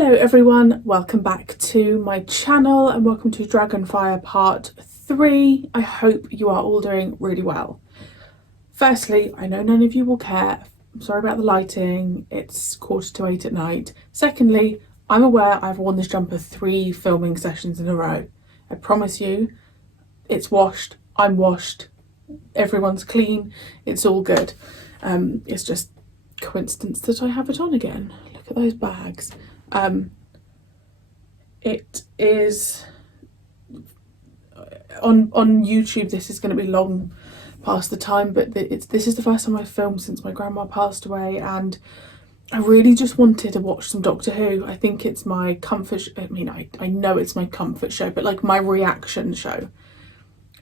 Hello everyone, welcome back to my channel and welcome to Dragonfire part 3. I hope you are all doing really well. Firstly, I know none of you will care. I'm sorry about the lighting, it's 7:45 at night. Secondly, I'm aware I've worn this jumper 3 filming sessions in a row. I promise you, it's washed, I'm washed, everyone's clean, it's all good. It's just coincidence that I have it on again. Look at those bags. It is on YouTube. This is going to be long past the time, but this is the first time I've filmed since my grandma passed away, and I really just wanted to watch some Doctor Who. I think it's my comfort I know it's my comfort show, but like my reaction show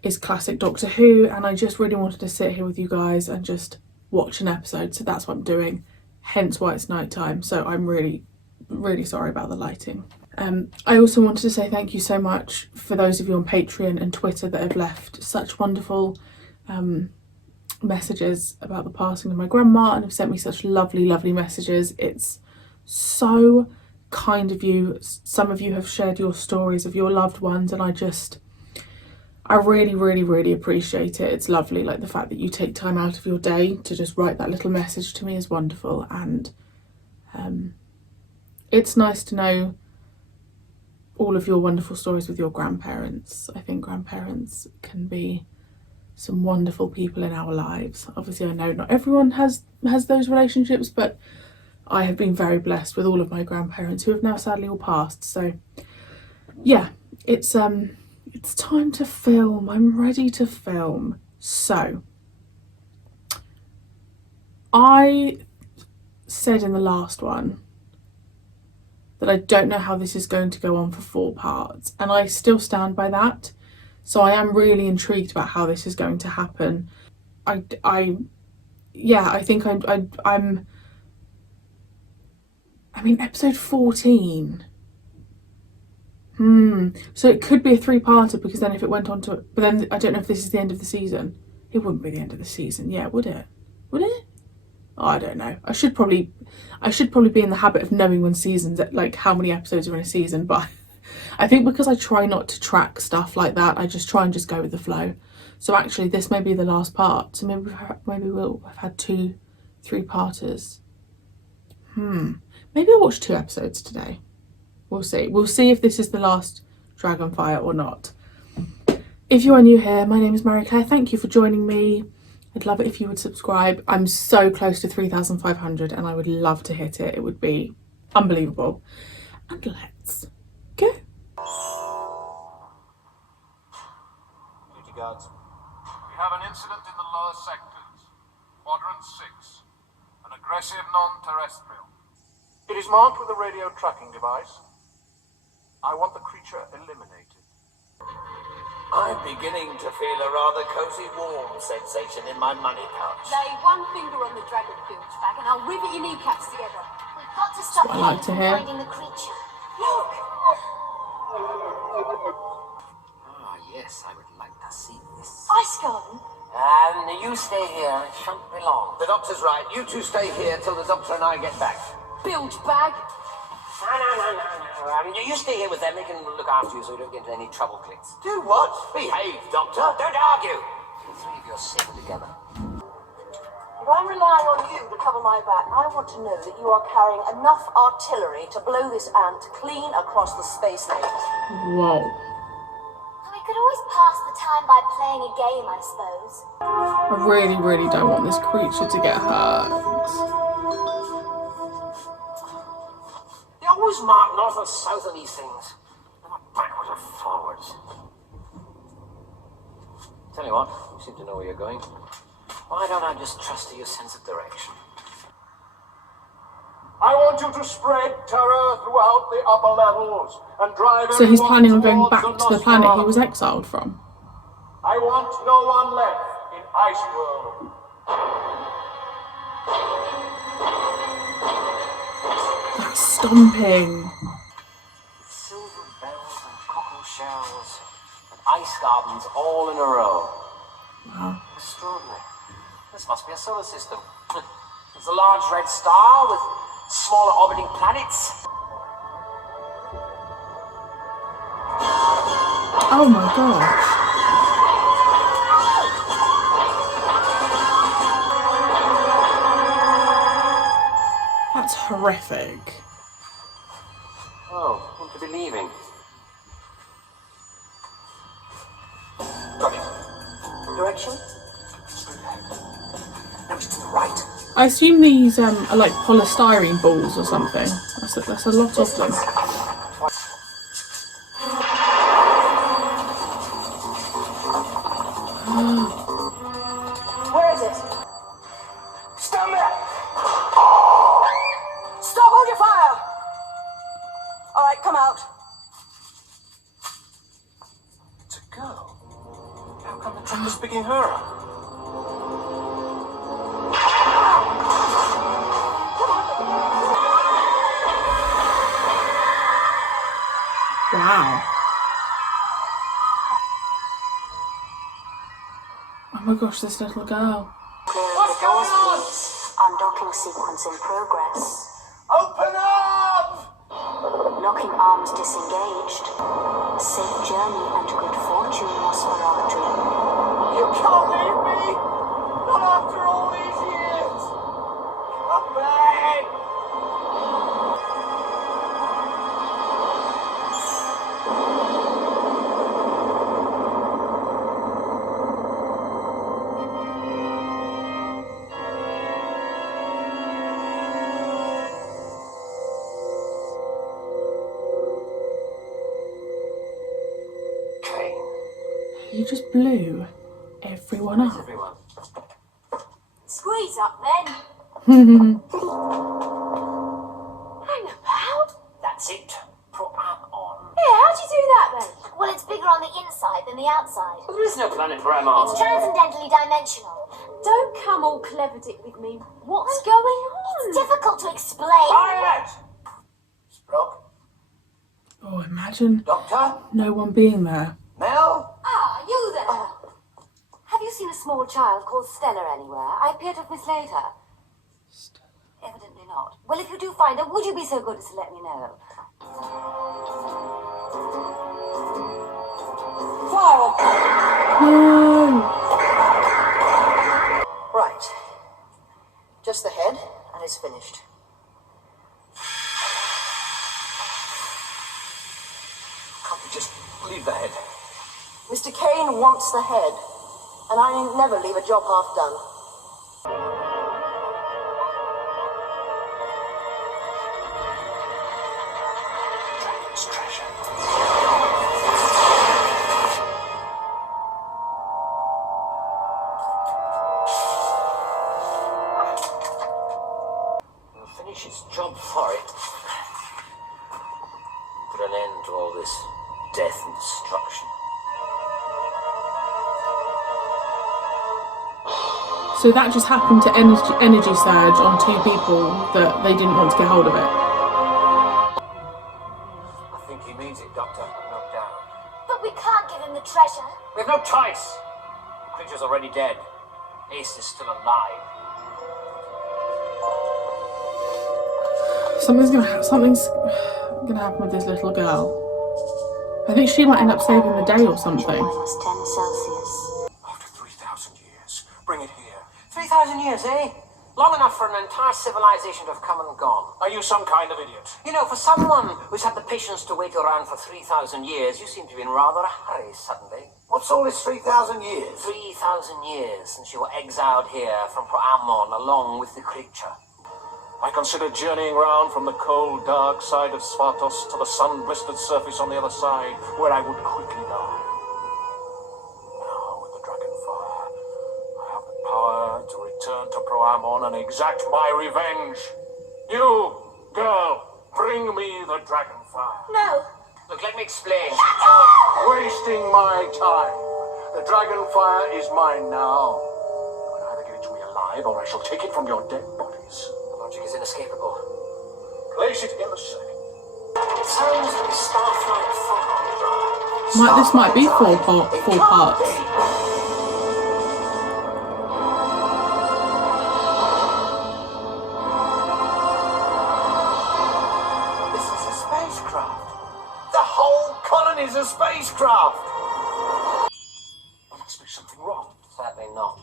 is classic Doctor Who, and I just really wanted to sit here with you guys and just watch an episode, so that's what I'm doing, hence why it's night time. So I'm really sorry about the lighting. I also wanted to say thank you so much for those of you on Patreon and Twitter that have left such wonderful messages about the passing of my grandma and have sent me such lovely messages. It's so kind of you. Some of you have shared your stories of your loved ones, and I really appreciate it. It's lovely. Like the fact that you take time out of your day to just write that little message to me is wonderful, and it's nice to know all of your wonderful stories with your grandparents. I think grandparents can be some wonderful people in our lives. Obviously, I know not everyone has those relationships, but I have been very blessed with all of my grandparents who have now sadly all passed. So yeah, it's time to film. I'm ready to film. So I said in the last one that I don't know how this is going to go on for 4 parts, and I still stand by that. So I am really intrigued about how this is going to happen. I think I'm episode 14. So it could be a 3-parter, because then if it went on to, but then I don't know if this is the end of the season. It wouldn't be the end of the season, yeah, would it? Would it? Oh, I don't know. I should probably be in the habit of knowing when seasons, like how many episodes are in a season, but I think because I try not to track stuff like that, I just try and just go with the flow. So actually this may be the last part, so maybe we'll have had 2 3-parters. Maybe I'll watch 2 episodes today. We'll see if this is the last Dragonfire or not. If you are new here, my name is Marie-Clare. Thank you for joining me. I'd love it if you would subscribe. I'm so close to 3,500 and I would love to hit it. It would be unbelievable. And let's go. Duty guards. We have an incident in the lower sectors. Quadrant 6. An aggressive non-terrestrial. It is marked with a radio tracking device. I want the creature eliminated. I'm beginning to feel a rather cozy warm sensation in my money pouch. Lay one finger on the dragon filch bag and I'll rivet your kneecaps together. We've got to stop That's what I like to hear. finding the creature. Look! Ah, yes, I would like to see this. Ice garden? And you stay here, it shan't be long. The doctor's right, you two stay here till the doctor and I get back. Bilge bag? No. You stay here with them, they can look after you so you don't get into any trouble clicks. Do what? Behave, Doctor, don't argue. You 3 of you are safer together. If I'm relying on you to cover my back, I want to know that you are carrying enough artillery to blow this ant clean across the space lanes. Whoa. We could always pass the time by playing a game, I suppose. I really don't want this creature to get hurt. They always mark north or south of these things. Never backwards or forwards. Tell you what, you seem to know where you're going. Why don't I just trust to your sense of direction? I want you to spread terror throughout the upper levels and drive. So he's planning on going towards back to the planet he was exiled from. I want no one left in Iceworld. That's stomping. Silver bells and cockle shells and ice gardens all in a row. Wow. Extraordinary. This must be a solar system. There's a large red star with smaller orbiting planets. Oh my gosh. That's horrific. Oh, want to be leaving. Got it. Direction? No, it's to the right. I assume these are like polystyrene balls or something. That's a lot of them. Where is it? Stand there! Stop! Hold your fire! All right, come out. It's a girl. How come the tracker's picking her up? Wow. Oh my gosh, this little girl. What's going on? Undocking sequence in progress. Open up! Locking arms disengaged. Safe journey and good fortune, Nosferatu. You can't leave me! Not after all these years! Come back! Kane. You just blew everyone up. Everyone. Squeeze up then. Hang about. That's it. Put arm on. Yeah, how'd you do that then? Well, it's bigger on the inside than the outside. Well, there is no planet for Emma. It's transcendentally dimensional. Don't come all clever dick with me. What's going on? It's difficult to explain. Quiet! Sprock. Oh, imagine Doctor? no one being there. Mel? Ah, you there. Have you seen a small child called Stella anywhere? I appear to have mislaid her. Evidently not. Well, if you do find her, would you be so good as to let me know? Fire! No. Right. Just the head, and it's finished. Can't we just leave the head? Mr. Kane wants the head, and I never leave a job half done. Dragon's treasure. We'll finish its job for it. Put an end to all this death and destruction. So that just happened to energy surge on two people that they didn't want to get hold of it. I think he means it, Doctor. No doubt. But we can't give him the treasure. We have no choice. The creature's already dead. Ace is still alive. Something's gonna happen with this little girl. I think she might end up saving the day or something. -10 Celsius. After 3,000 years, bring it here. 3,000 years, eh? Long enough for an entire civilization to have come and gone. Are you some kind of idiot? You know, for someone who's had the patience to wait around for 3,000 years, you seem to be in rather a hurry suddenly. What's all this 3,000 years? 3,000 years since you were exiled here from Proamon along with the creature. I consider journeying round from the cold, dark side of Svartos to the sun-blistered surface on the other side, where I would quickly die. Now, with the Dragonfire, I have the power to return to Proamon and exact my revenge. You, girl, bring me the Dragonfire. No. Look, let me explain. Wasting my time. The Dragonfire is mine now. You can either give it to me alive, or I shall take it from your dead bodies. Logic is inescapable. Place it in the sack. Sounds like a Starflight fog. This might be four parts. This is a spacecraft. The whole colony's a spacecraft. not.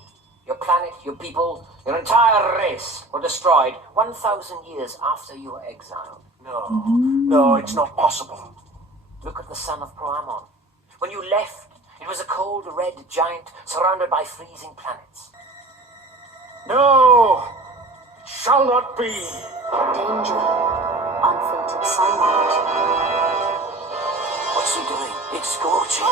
Your planet, your people, your entire race were destroyed 1,000 years after you were exiled. No, it's not possible. Look at the sun of Proamon. When you left, it was a cold red giant surrounded by freezing planets. No! It shall not be! Danger. Unfiltered sunlight. What's he doing? It's scorching.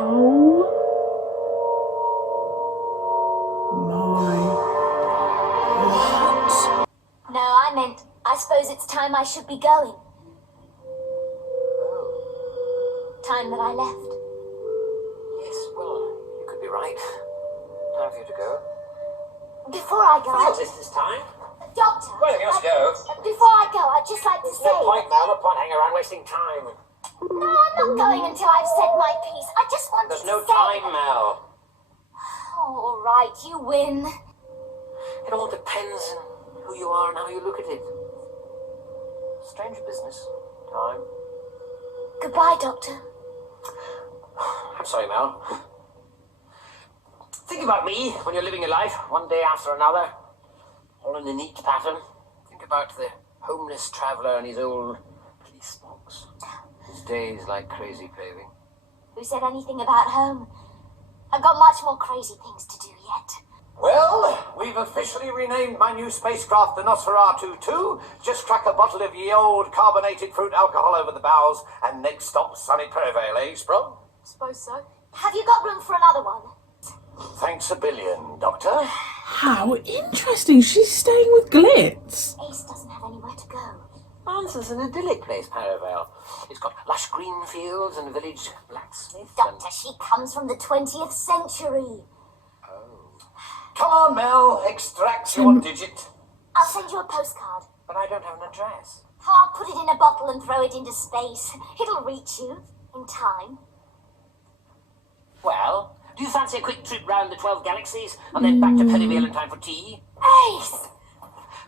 Oh my. What? No, I meant, I suppose it's time I should be going. Time that I left. Yes, well, you could be right. Time for you to go. Before I go, What's this time? Doctor. Well, if you have to go. Before I go, I'd just like to say. No point, Mel. No point hanging around wasting time. No, I'm not going until I've said my piece. I just wanted There's to no say. time, Mel. Oh, all right, you win. It all depends on who you are and how you look at it. Strange business. Time. Goodbye, Doctor. I'm sorry, Mel. Think about me when you're living your life, one day after another, all in a neat pattern. Think about the homeless traveller and his old police box. His days like crazy paving. Who said anything about home? I've got much more crazy things to do yet. Well, we've officially renamed my new spacecraft the Nosferatu-2. Just crack a bottle of ye old carbonated fruit alcohol over the bows, and next stop, sunny Perivale, eh, Sprung? Suppose so. Have you got room for another one? Thanks a billion, Doctor. How interesting. She's staying with Glitz. Ace doesn't have anywhere to go. Answer's an idyllic place, Perivale. It's got lush green fields and a village blacksmith. Doctor, she comes from the 20th century. Come on, Mel, extract your digit. I'll send you a postcard. But I don't have an address. I'll put it in a bottle and throw it into space. It'll reach you in time. Well, do you fancy a quick trip round the 12 galaxies and then back to Perivale in time for tea? Ace!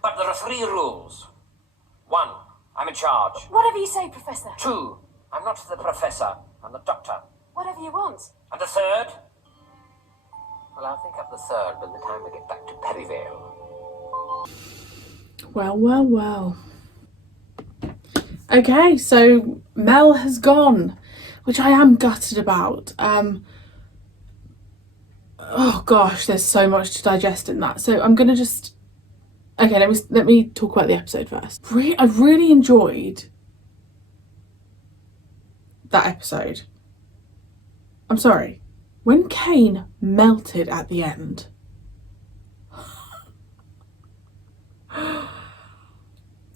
But there are 3 rules. 1, I'm in charge. Whatever you say, Professor. 2, I'm not the professor, I'm the doctor. Whatever you want. And the 3rd? Well, I'll think up the 3rd by the time we get back to Perivale. Well, well, well. Okay, so Mel has gone, which I am gutted about. Oh gosh, there's so much to digest in that. So I'm gonna just let me talk about the episode first. I've really enjoyed that episode. I'm sorry, when Kane melted at the end.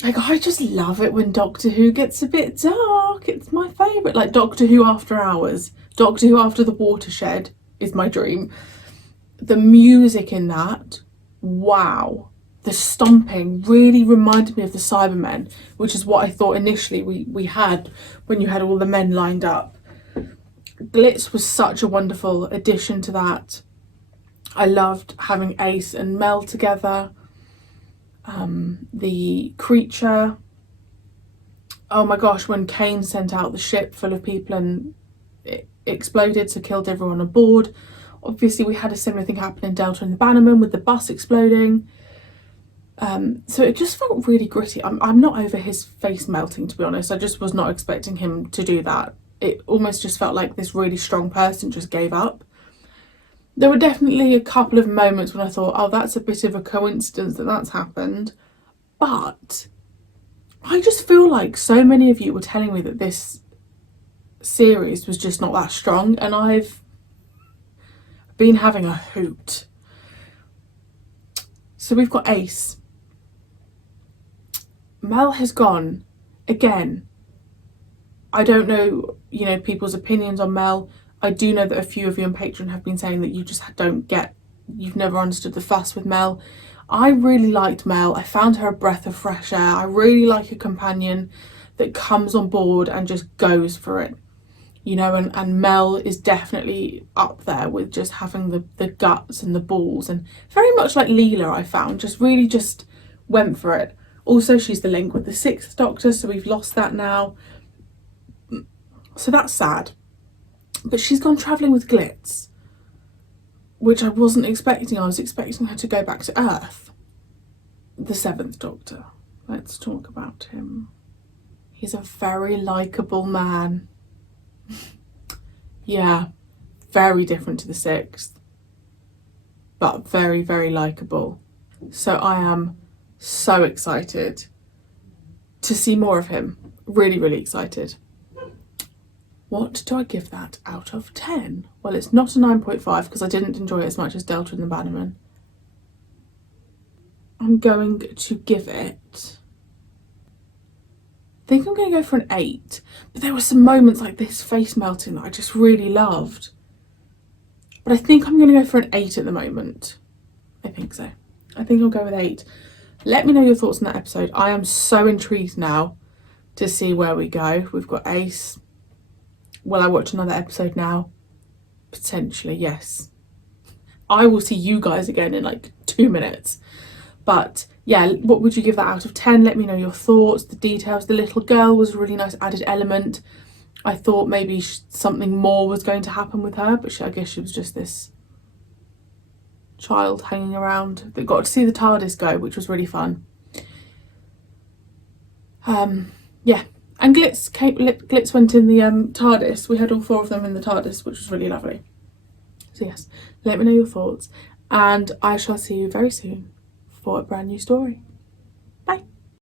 Like, I just love it when Doctor Who gets a bit dark. It's my favourite. Like Doctor Who After Hours, Doctor Who After the Watershed is my dream. The music in that, wow. The stomping really reminded me of the Cybermen, which is what I thought initially we had when you had all the men lined up. Glitz was such a wonderful addition to that. I loved having Ace and Mel together. The creature, oh my gosh, when Kane sent out the ship full of people and it exploded, so killed everyone on board. Obviously we had a similar thing happen in Delta and the Bannerman with the bus exploding. So it just felt really gritty. I'm not over his face melting, to be honest. I just was not expecting him to do that. It almost just felt like this really strong person just gave up. There were definitely a couple of moments when I thought, oh, that's a bit of a coincidence that that's happened. But I just feel like so many of you were telling me that this series was just not that strong, and I've been having a hoot. So we've got Ace. Mel has gone. Again, I don't know, people's opinions on Mel. I do know that a few of you on Patreon have been saying that you just you've never understood the fuss with Mel. I really liked Mel. I found her a breath of fresh air. I really like a companion that comes on board and just goes for it. And Mel is definitely up there with just having the guts and the balls, and very much like Leela, I found, just really just went for it. Also, she's the link with the 6th Doctor, so we've lost that now. So that's sad. But she's gone travelling with Glitz, which I wasn't expecting. I was expecting her to go back to Earth. The 7th Doctor. Let's talk about him. He's a very likeable man. Yeah, very different to the 6th. But very, very likeable. So I am so excited to see more of him. Really, really excited. What do I give that out of 10? Well, it's not a 9.5 because I didn't enjoy it as much as Delta and the Bannerman. I'm going to give it... I think I'm going to go for an 8. But there were some moments like this face melting that I just really loved. But I think I'm going to go for an 8 at the moment. I think so. I think I'll go with 8. Let me know your thoughts on that episode. I am so intrigued now to see where we go. We've got Ace. Will I watch another episode now? Potentially, yes. I will see you guys again in like 2 minutes. But yeah, what would you give that out of 10? Let me know your thoughts, the details. The little girl was a really nice added element. I thought maybe something more was going to happen with her, but I guess she was just this child hanging around that got to see the TARDIS go, which was really fun. Yeah, and Glitz went in the TARDIS. We had all 4 of them in the TARDIS, which was really lovely. So yes, let me know your thoughts, and I shall see you very soon for a brand new story.